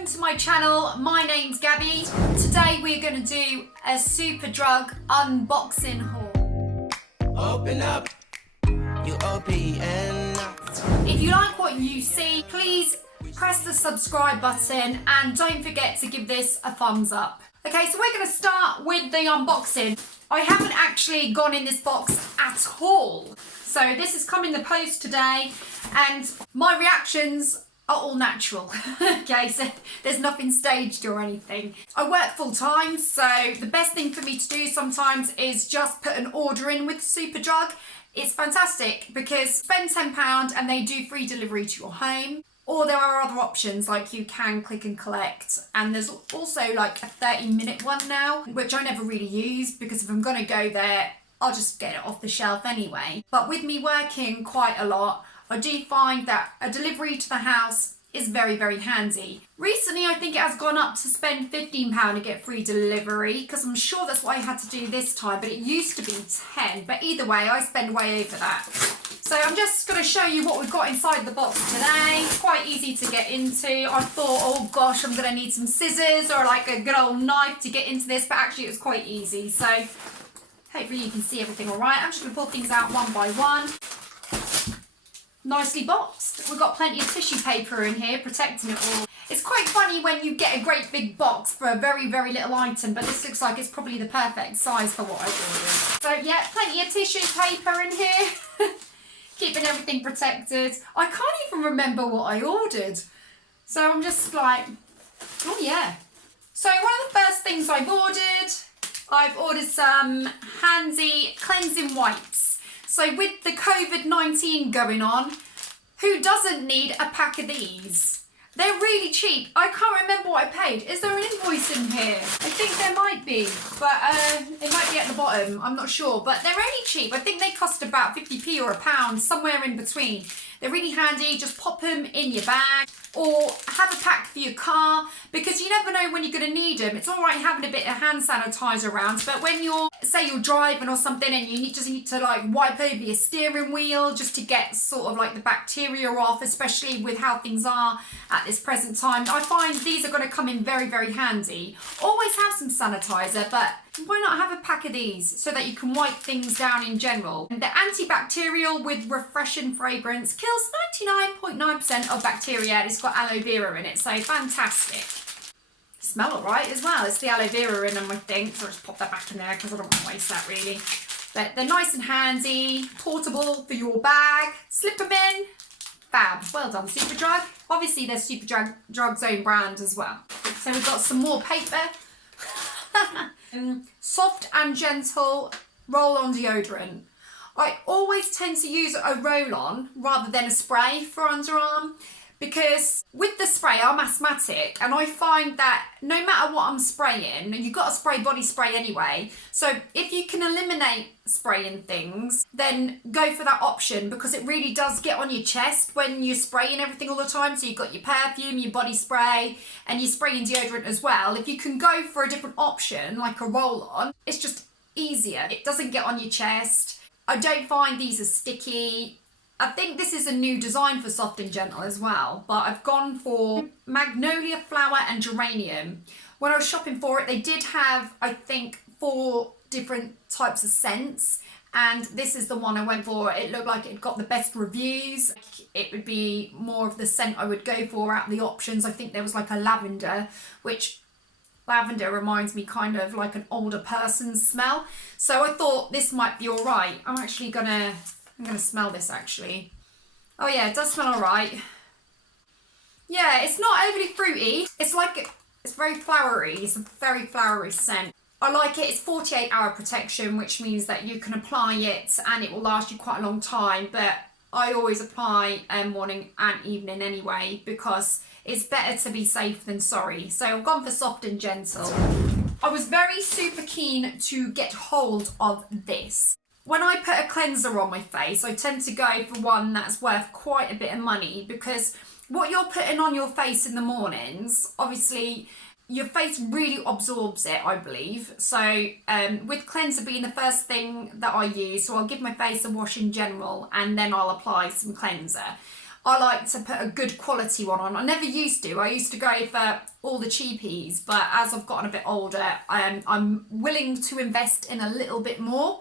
welcome to my channel. My name's Gabby. Today we're going to do a Superdrug unboxing haul. Open up, you open up. If you like what you see, please press the subscribe button and don't forget to give this a thumbs up. Okay, so we're going to start with the unboxing. I haven't actually gone in this box at all. So this has come in the post today and my reactions are all natural. Okay, so there's nothing staged or anything. I work full time, so the best thing for me to do sometimes is just put an order in with Superdrug. It's fantastic because spend £10 and they do free delivery to your home. Or there are other options like you can click and collect, and there's also like a 30-minute one now, which I never really use because if I'm gonna go there, I'll just get it off the shelf anyway. But with me working quite a lot, I do find that a delivery to the house is very, very handy. Recently, I think it has gone up to spend £15 to get free delivery, because I'm sure that's what I had to do this time, but it used to be 10. But either way, I spend way over that. So I'm just going to show you what we've got inside the box today. It's quite easy to get into. I thought, oh gosh, I'm going to need some scissors or like a good old knife to get into this, but actually it was quite easy. So hopefully you can see everything all right. I'm just going to pull things out one by one. Nicely boxed. We've got plenty of tissue paper in here protecting it all. It's quite funny when you get a great big box for a very, very little item, but this looks like it's probably the perfect size for what I've ordered. So yeah, plenty of tissue paper in here. Keeping everything protected. I can't even remember what I ordered. So I'm just like, oh yeah. So one of the first things I've ordered some handy cleansing wipes. So with the COVID-19 going on, who doesn't need a pack of these? They're really cheap. I can't remember what I paid. Is there an invoice in here? I think there might be, but it might be at the bottom. I'm not sure, but they're really cheap. I think they cost about 50p or £1, somewhere in between. They're really handy. Just pop them in your bag or have a pack for your car because you never know when you're going to need them. It's all right having a bit of hand sanitizer around, but when say you're driving or something and you just need to like wipe over your steering wheel just to get sort of like the bacteria off, especially with how things are at this present time, I find these are going to come in very, very handy. Always have some sanitizer, but why not have a pack of these so that you can wipe things down in general? And the antibacterial with refreshing fragrance kills 99.9% of bacteria. It's got aloe vera in it, so fantastic. Smell alright as well. It's the aloe vera in them, I think, so I'll just pop that back in there because I don't want to waste that really. But they're nice and handy, portable for your bag. Slip them in. Fab. Well done, Superdrug. Obviously, they're Superdrug's own brand as well. So we've got some more paper. Soft and gentle roll-on deodorant. I always tend to use a roll-on rather than a spray for underarm because with the spray I'm asthmatic and I find that no matter what I'm spraying, you've got to spray body spray anyway, so if you can eliminate spraying things then go for that option because it really does get on your chest when you're spraying everything all the time. So you've got your perfume, your body spray and you're spraying deodorant as well. If you can go for a different option like a roll-on, it's just easier. It doesn't get on your chest. I don't find these as sticky. I think this is a new design for Soft and Gentle as well, but I've gone for Magnolia, Flower and Geranium. When I was shopping for it, they did have, I think, 4 different types of scents, and this is the one I went for. It looked like it got the best reviews. It would be more of the scent I would go for out of the options. I think there was like a lavender, which lavender reminds me kind of like an older person's smell. So I thought this might be all right. I'm gonna smell this actually. Oh yeah, it does smell all right. Yeah, it's not overly fruity. It's very flowery. It's a very flowery scent. I like it. It's 48-hour protection, which means that you can apply it and it will last you quite a long time. But I always apply morning and evening anyway because it's better to be safe than sorry. So I've gone for Soft and Gentle. I was very super keen to get hold of this. When I put a cleanser on my face, I tend to go for one that's worth quite a bit of money because what you're putting on your face in the mornings, obviously your face really absorbs it, I believe. So with cleanser being the first thing that I use, so I'll give my face a wash in general and then I'll apply some cleanser. I like to put a good quality one on. I never used to. I used to go for all the cheapies, but as I've gotten a bit older, I'm willing to invest in a little bit more.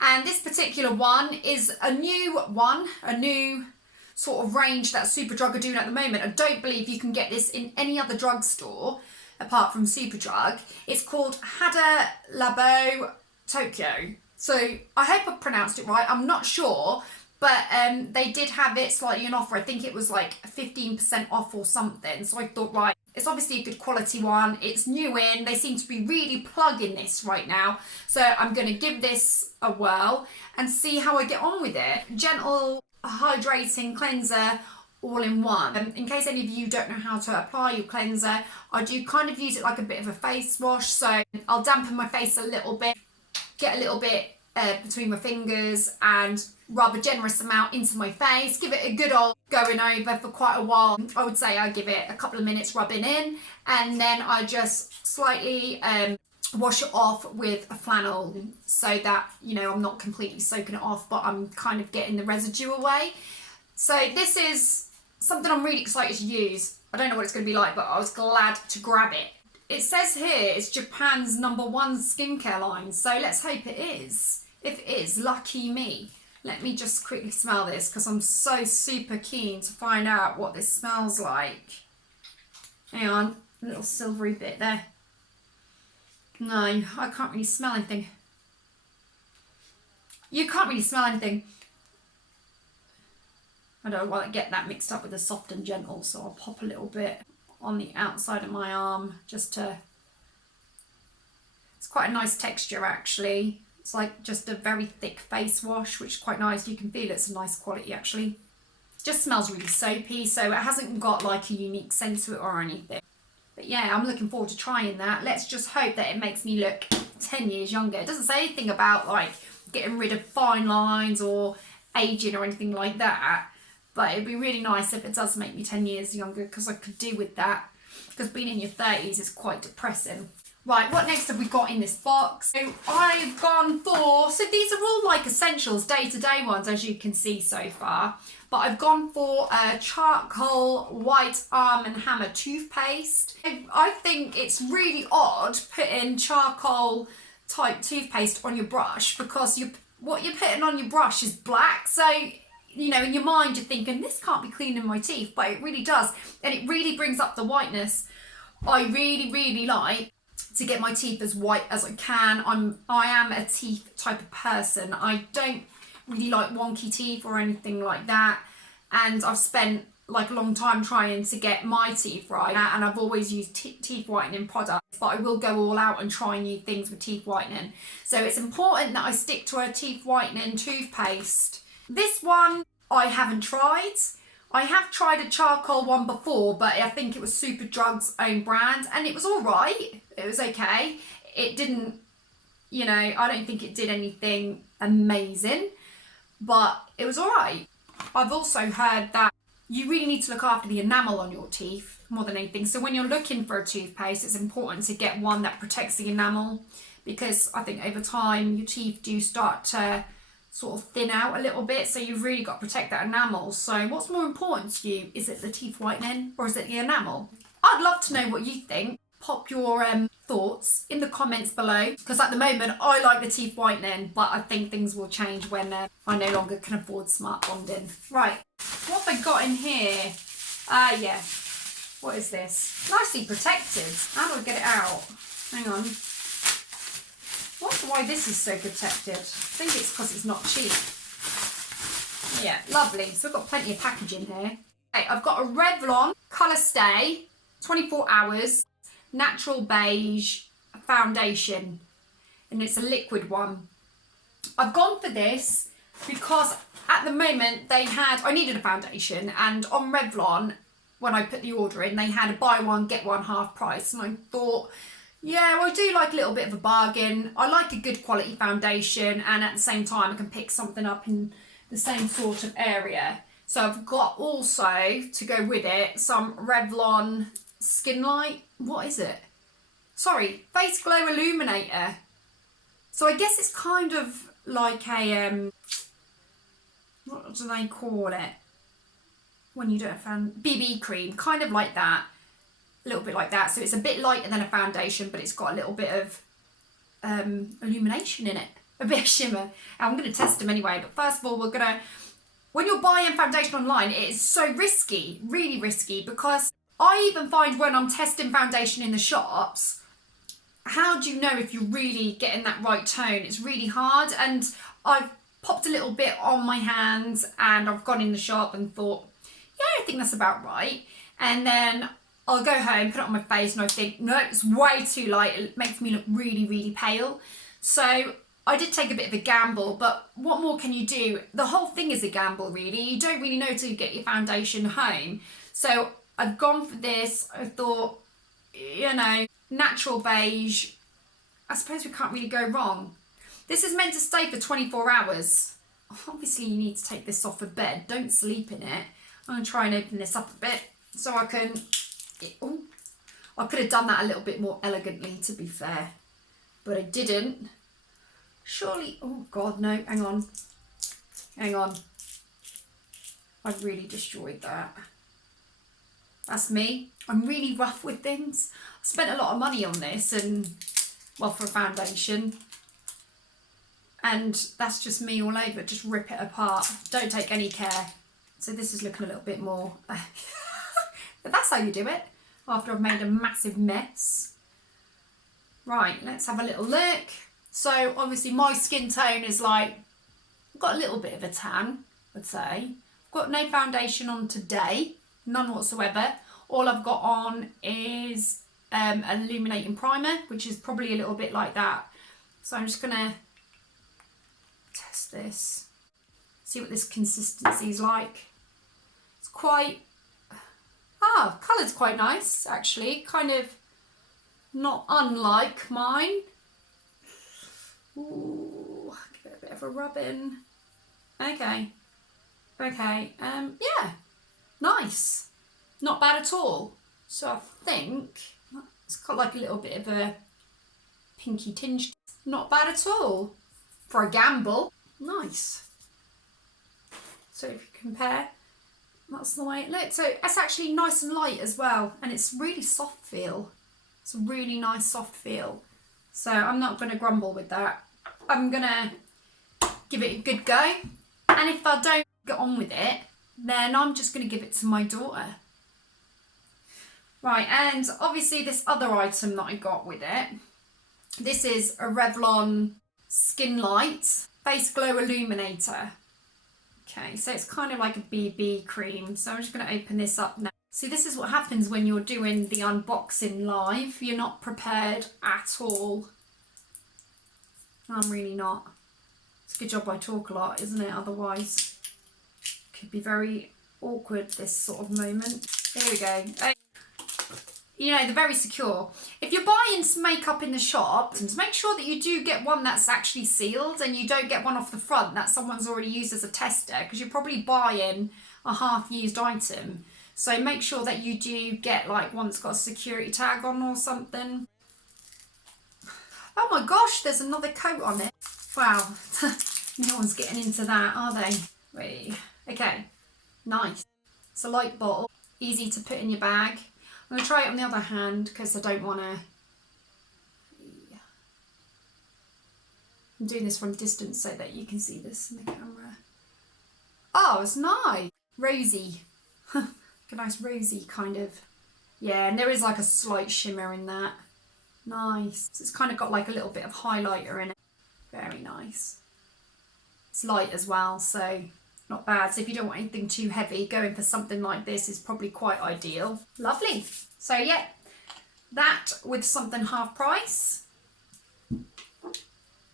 And this particular one is a new sort of range that Superdrug are doing at the moment. I don't believe you can get this in any other drugstore apart from Superdrug. It's called Hada, Labo, Tokyo. So I hope I pronounced it right. I'm not sure, but they did have it slightly on offer. I think it was like 15% off or something. So I thought, right, it's obviously a good quality one. It's new in. They seem to be really plugging this right now. So I'm going to give this a whirl and see how I get on with it. Gentle, hydrating cleanser all in one. In case any of you don't know how to apply your cleanser, I do kind of use it like a bit of a face wash. So I'll dampen my face a little bit, get a little bit between my fingers and rub a generous amount into my face, give it a good old going over for quite a while. I would say I give it a couple of minutes rubbing in, and then I just slightly wash it off with a flannel so that, you know, I'm not completely soaking it off, but I'm kind of getting the residue away. So this is something I'm really excited to use. I don't know what it's going to be like, but I was glad to grab it. It says here it's Japan's #1 skincare line, so let's hope it is. If it is, lucky me. Let me just quickly smell this because I'm so super keen to find out what this smells like. Hang on, a little silvery bit there. No, I can't really smell anything. You can't really smell anything. I don't want to get that mixed up with the soft and gentle, so I'll pop a little bit on the outside of my arm just to... It's quite a nice texture actually. It's like just a very thick face wash, which is quite nice. You can feel it's a nice quality actually. It just smells really soapy, so it hasn't got like a unique scent to it or anything. But yeah, I'm looking forward to trying that. Let's just hope that it makes me look 10 years younger. It doesn't say anything about like getting rid of fine lines or aging or anything like that. But it'd be really nice if it does make me 10 years younger, because I could do with that. Because being in your 30s is quite depressing. Right, what next have we got in this box? So I've gone for, so these are all like essentials, day-to-day ones, as you can see so far. But I've gone for a charcoal white Arm & Hammer toothpaste. I think it's really odd putting charcoal type toothpaste on your brush, because what you're putting on your brush is black. So, you know, in your mind you're thinking, this can't be cleaning my teeth, but it really does. And it really brings up the whiteness. I really, really like to get my teeth as white as I can. I am a teeth type of person. I don't really like wonky teeth or anything like that. And I've spent like a long time trying to get my teeth right. And I've always used teeth whitening products, but I will go all out and try new things with teeth whitening. So it's important that I stick to a teeth whitening toothpaste. This one I haven't tried. I have tried a charcoal one before, but I think it was Superdrug's own brand, and it was all right. It was okay. It didn't, you know, I don't think it did anything amazing, but it was all right. I've also heard that you really need to look after the enamel on your teeth more than anything. So when you're looking for a toothpaste, it's important to get one that protects the enamel, because I think over time your teeth do start to sort of thin out a little bit, so you've really got to protect that enamel. So what's more important to you? Is it the teeth whitening or is it the enamel? I'd love to know what you think. Pop your thoughts in the comments below, because at the moment I like the teeth whitening, but I think things will change when I no longer can afford smart bonding. Right, what have I got in here? Yeah, what is this? Nicely protected. How do I get it out? Hang on. Wonder why this is so protected. I think it's because it's not cheap. Yeah, lovely. So we've got plenty of packaging here. Okay, I've got a Revlon ColorStay 24 hours natural beige foundation, and it's a liquid one. I've gone for this because at the moment I needed a foundation, and on Revlon when I put the order in, they had a buy one get one half price, and I thought, yeah, well, I do like a little bit of a bargain. I like a good quality foundation, and at the same time I can pick something up in the same sort of area. So I've got also, to go with it, some Revlon Skin Light. What is it? Sorry, Face Glow Illuminator. So I guess it's kind of like a, what do they call it? when you don't have BB cream, kind of like that, a little bit like that. So it's a bit lighter than a foundation, but it's got a little bit of illumination in it, a bit of shimmer. I'm going to test them anyway, but first of all, we're going to, when you're buying foundation online, it is so risky, really risky, because I even find when I'm testing foundation in the shops, how do you know if you're really getting that right tone? It's really hard. And I've popped a little bit on my hands and I've gone in the shop and thought, yeah, I think that's about right. And then I'll go home, put it on my face, and I think, no, it's way too light. It makes me look really, really pale. So I did take a bit of a gamble, but what more can you do? The whole thing is a gamble, really. You don't really know till you get your foundation home. So I've gone for this. I thought, you know, natural beige. I suppose we can't really go wrong. This is meant to stay for 24 hours. Obviously, you need to take this off of bed. Don't sleep in it. I'm going to try and open this up a bit so I can... Ooh, I could have done that a little bit more elegantly, to be fair, but I didn't. Surely, oh God, no, hang on. I've really destroyed that. That's me. I'm really rough with things. I spent a lot of money on this and, well, for a foundation. And that's just me all over. Just rip it apart. Don't take any care. So this is looking a little bit more... But that's how you do it after I've made a massive mess. Right, let's have a little look. So obviously my skin tone is like, I've got a little bit of a tan, I'd say. I've got no foundation on today, none whatsoever. All I've got on is an illuminating primer, which is probably a little bit like that. So I'm just gonna test this, see what this consistency is like. It's quite, colour's quite nice actually, kind of not unlike mine. Ooh, give it a bit of a rub in. Okay, yeah, nice, not bad at all. So I think it's got like a little bit of a pinky tinge. Not bad at all for a gamble. Nice. So if you compare, that's the way it looks. So it's actually nice and light as well, and it's really soft feel. It's a really nice soft feel. So I'm not going to grumble with that. I'm going to give it a good go. And if I don't get on with it, then I'm just going to give it to my daughter. Right, and obviously this other item that I got with it, this is a Revlon Skin Light Face Glow Illuminator. Okay, so it's kind of like a BB cream. So I'm just going to open this up now. See, this is what happens when you're doing the unboxing live. You're not prepared at all. I'm really not. It's a good job I talk a lot, isn't it? Otherwise, it could be very awkward, this sort of moment. Here we go. You know, they're very secure. If you're buying some makeup in the shop, make sure that you do get one that's actually sealed and you don't get one off the front that someone's already used as a tester, because you're probably buying a half-used item. So make sure that you do get like one that's got a security tag on or something. Oh my gosh, there's another coat on it. Wow, no one's getting into that, are they? Wait. Okay, nice. It's a light bottle, easy to put in your bag. I'm going to try it on the other hand because I don't want to... I'm doing this from distance so that you can see this in the camera. Oh, it's nice. Rosy. A nice rosy kind of... Yeah, and there is like a slight shimmer in that. Nice. So it's kind of got like a little bit of highlighter in it. Very nice. It's light as well, so not bad. So if you don't want anything too heavy, going for something like this is probably quite ideal. Lovely. So yeah, that with something half price.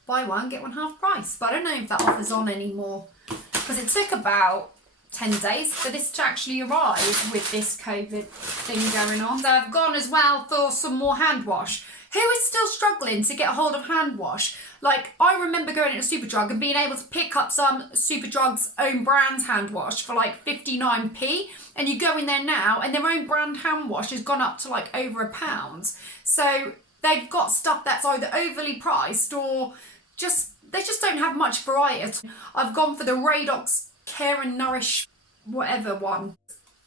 Buy one, get one half price. But I don't know if that offer's on anymore, because it took about 10 days for this to actually arrive with this COVID thing going on. So I've gone as well for some more hand wash. Who is still struggling to get a hold of hand wash? Like, I remember going into Superdrug and being able to pick up some Superdrug's own brand hand wash for like 59p. And you go in there now and their own brand hand wash has gone up to like over £1. So they've got stuff that's either overly priced or they just don't have much variety. I've gone for the Radox Care and Nourish whatever one.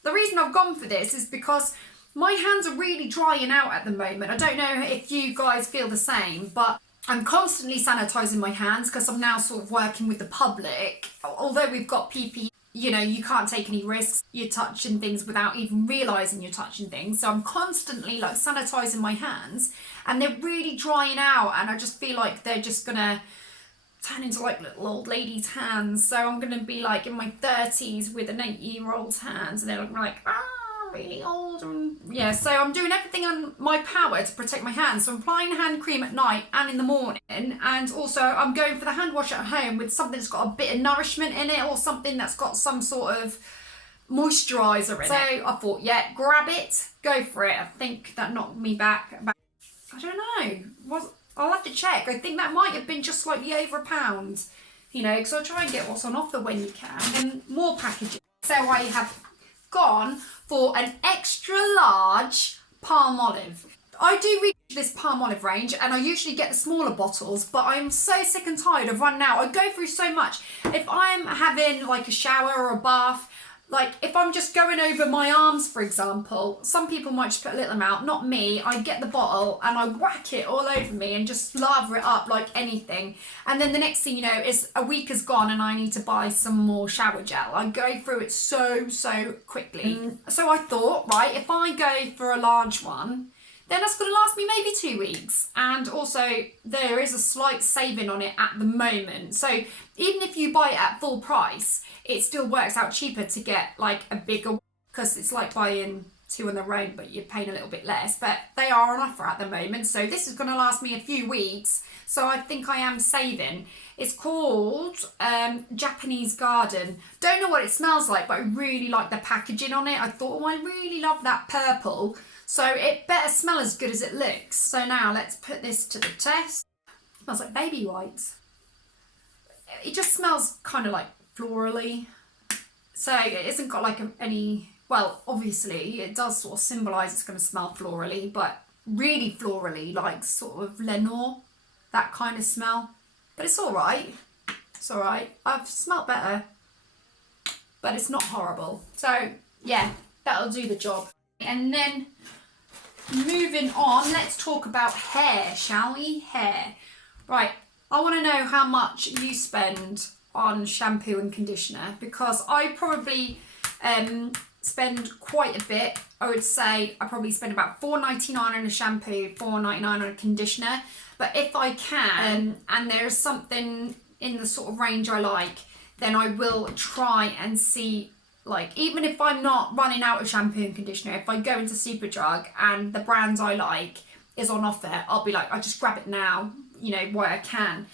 The reason I've gone for this is because my hands are really drying out at the moment. I don't know if you guys feel the same, but I'm constantly sanitising my hands because I'm now sort of working with the public. Although we've got PPE, you know, you can't take any risks. You're touching things without even realising you're touching things. So I'm constantly like sanitising my hands and they're really drying out, and I just feel like they're just gonna turn into like little old lady's hands. So I'm gonna be like in my 30s with an 80-year-old's hands, and they're like really old. And yeah, so I'm doing everything on my power to protect my hands. So I'm applying hand cream at night and in the morning, and also I'm going for the hand wash at home with something that's got a bit of nourishment in it, or something that's got some sort of moisturiser in it. So I thought, yeah, grab it, go for it. I think that knocked me back about, I don't know, I'll have to check. I think that might have been just slightly over £1, you know, because I'll try and get what's on offer when you can. And more packaging. So I have gone for an extra large palm olive. I do reach this palm olive range, and I usually get the smaller bottles, but I'm so sick and tired of running out. I go through so much. If I'm having like a shower or a bath, like if I'm just going over my arms, for example, some people might just put a little amount, not me. I get the bottle and I whack it all over me and just lather it up like anything. And then the next thing you know is a week has gone and I need to buy some more shower gel. I go through it so quickly. So I thought, right, if I go for a large one, then that's going to last me maybe 2 weeks. And also there is a slight saving on it at the moment. So even if you buy it at full price, it still works out cheaper to get like a bigger, because it's like buying 2 on their own, but you're paying a little bit less. But they are on offer at the moment. So this is going to last me a few weeks. So I think I am saving. It's called Japanese Garden. Don't know what it smells like, but I really like the packaging on it. I thought, oh, I really love that purple. So it better smell as good as it looks. So now let's put this to the test. It smells like baby wipes. It just smells kind of like florally. So it isn't got like any, well, obviously it does sort of symbolise it's going to smell florally, but really florally, like sort of Lenore, that kind of smell. But it's all right. It's all right. I've smelled better, but it's not horrible. So yeah, that'll do the job. And then moving on, let's talk about hair, shall we? Hair. Right, I want to know how much you spend on shampoo and conditioner, because I probably spend quite a bit. I would say I probably spend about $4.99 on a shampoo, $4.99 on a conditioner. But if I can, and there's something in the sort of range I like, then I will try and see, like, even if I'm not running out of shampoo and conditioner, if I go into Superdrug and the brands I like is on offer, I'll be like, I just grab it now, you know, where I can.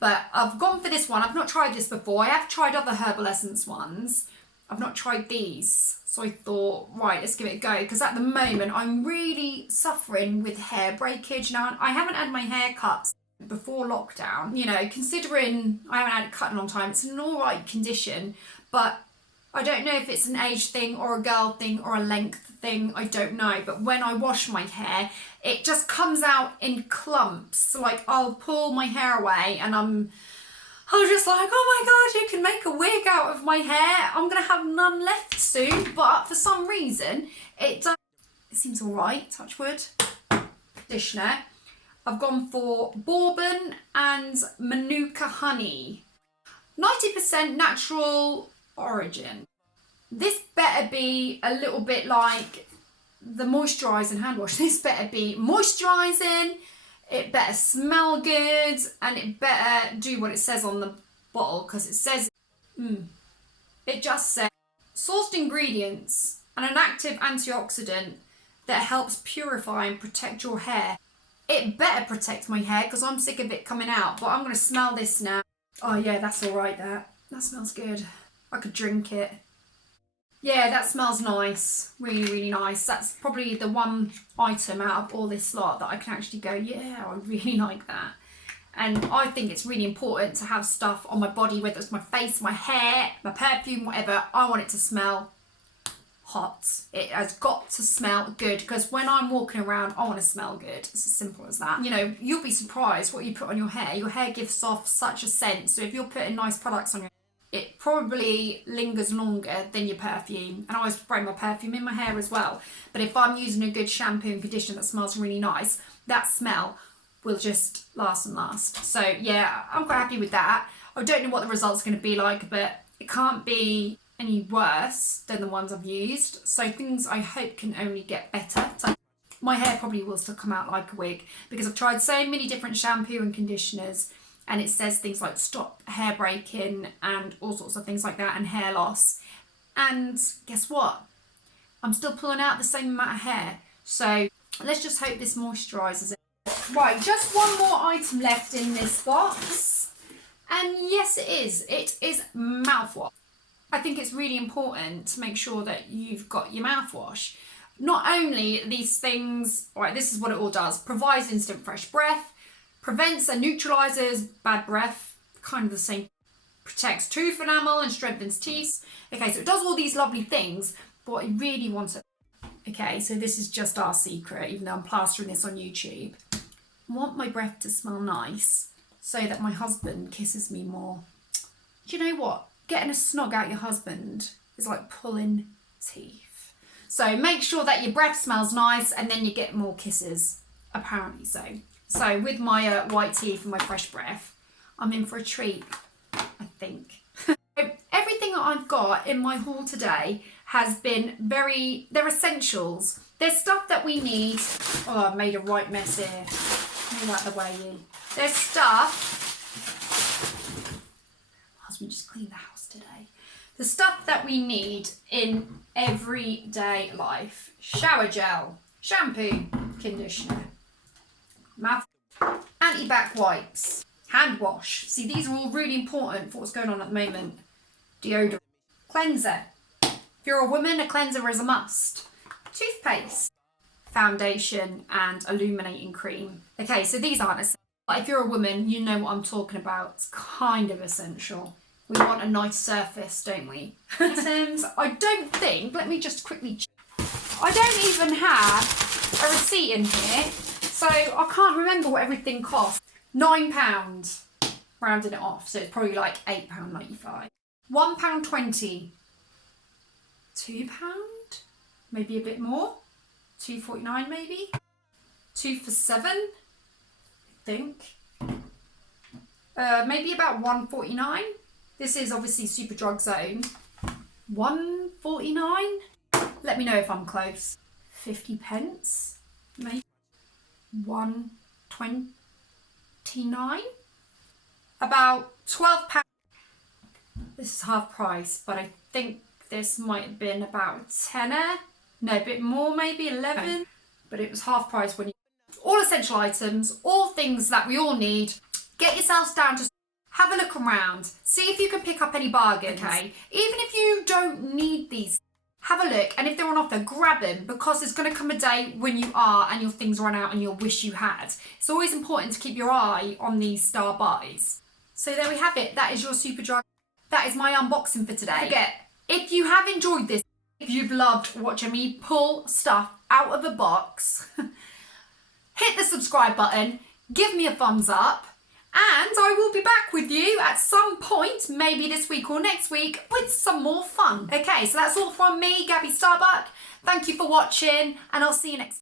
But I've gone for this one. I've not tried this before. I have tried other herbal essence ones. I've not tried these. So I thought, right, let's give it a go. Because at the moment, I'm really suffering with hair breakage. Now, I haven't had my hair cut before lockdown. You know, considering I haven't had it cut in a long time, it's an all right condition. But I don't know if it's an age thing or a girl thing or a length thing, I don't know. But when I wash my hair, it just comes out in clumps. So like I'll pull my hair away and I'm just like, oh my God, you can make a wig out of my hair. I'm going to have none left soon. But for some reason, it seems all right, touch wood. Conditioner. I've gone for Bourbon and Manuka Honey. 90% natural origin. This better be a little bit like the moisturising hand wash. This better be moisturising, it better smell good, and it better do what it says on the bottle, because it says, it just says sourced ingredients and an active antioxidant that helps purify and protect your hair. It better protect my hair because I'm sick of it coming out, but I'm going to smell this now. Oh yeah, that's all right, that smells good. I could drink it. Yeah, that smells nice. Really, really nice. That's probably the one item out of all this lot that I can actually go, yeah, I really like that. And I think it's really important to have stuff on my body, whether it's my face, my hair, my perfume, whatever. I want it to smell hot. It has got to smell good, because when I'm walking around, I want to smell good. It's as simple as that. You know, you'll be surprised what you put on your hair. Your hair gives off such a scent. So if you're putting nice products on your hair, it probably lingers longer than your perfume. And I always spray my perfume in my hair as well. But if I'm using a good shampoo and conditioner that smells really nice, that smell will just last and last. So yeah, I'm quite happy with that. I don't know what the result's going to be like, but it can't be any worse than the ones I've used. So things I hope can only get better. So my hair probably will still come out like a wig because I've tried so many different shampoo and conditioners, and it says things like stop hair breaking and all sorts of things like that, and hair loss. And guess what? I'm still pulling out the same amount of hair. So let's just hope this moisturises it. Right, just one more item left in this box. And yes, it is. It is mouthwash. I think it's really important to make sure that you've got your mouthwash. Not only these things, right, this is what it all does. Provides instant fresh breath, prevents and neutralises bad breath, kind of the same. Protects tooth enamel and strengthens teeth. Okay, so it does all these lovely things, but I really want it. Okay, so this is just our secret, even though I'm plastering this on YouTube. I want my breath to smell nice so that my husband kisses me more. Do you know what? Getting a snog out your husband is like pulling teeth. So make sure that your breath smells nice and then you get more kisses, apparently so. So with my white teeth and my fresh breath, I'm in for a treat, I think. Everything that I've got in my haul today has been they're essentials. There's stuff that we need. Oh, I've made a right mess here. Move out the way, you. There's stuff. My husband just cleaned the house today. The stuff that we need in everyday life. Shower gel, shampoo, conditioner, mouth, anti-bac wipes, hand wash. See, these are all really important for what's going on at the moment. Deodorant, cleanser. If you're a woman, a cleanser is a must. Toothpaste, foundation and illuminating cream. Okay, so these aren't essential. But if you're a woman, you know what I'm talking about. It's kind of essential. We want a nice surface, don't we? I don't think, let me just quickly check. I don't even have a receipt in here, so I can't remember what everything cost. £9, rounding it off, so it's probably like £8.95. £1.20. £2, maybe a bit more. £2.49 maybe. 2 for £7, I think. Maybe about £1.49. This is obviously Superdrug Zone. £1.49. Let me know if I'm close. 50p, maybe. £1.29. About £12. This is half price, but I think this might have been about tenner. No, a bit more, maybe 11. Okay. But it was half price when you. All essential items, all things that we all need. Get yourselves down to have a look around. See if you can pick up any bargains. Okay. Even if you don't need these, have a look. And if they're on offer, grab them, because there's going to come a day when you are and your things run out and you'll wish you had. It's always important to keep your eye on these Starbuys. So there we have it. That is your Superdrug. That is my unboxing for today. Don't forget, if you have enjoyed this, if you've loved watching me pull stuff out of a box, hit the subscribe button, give me a thumbs up, and I will be back with you at some point, maybe this week or next week, with some more fun. Okay, so that's all from me, Gabby Starbuck. Thank you for watching, and I'll see you next time.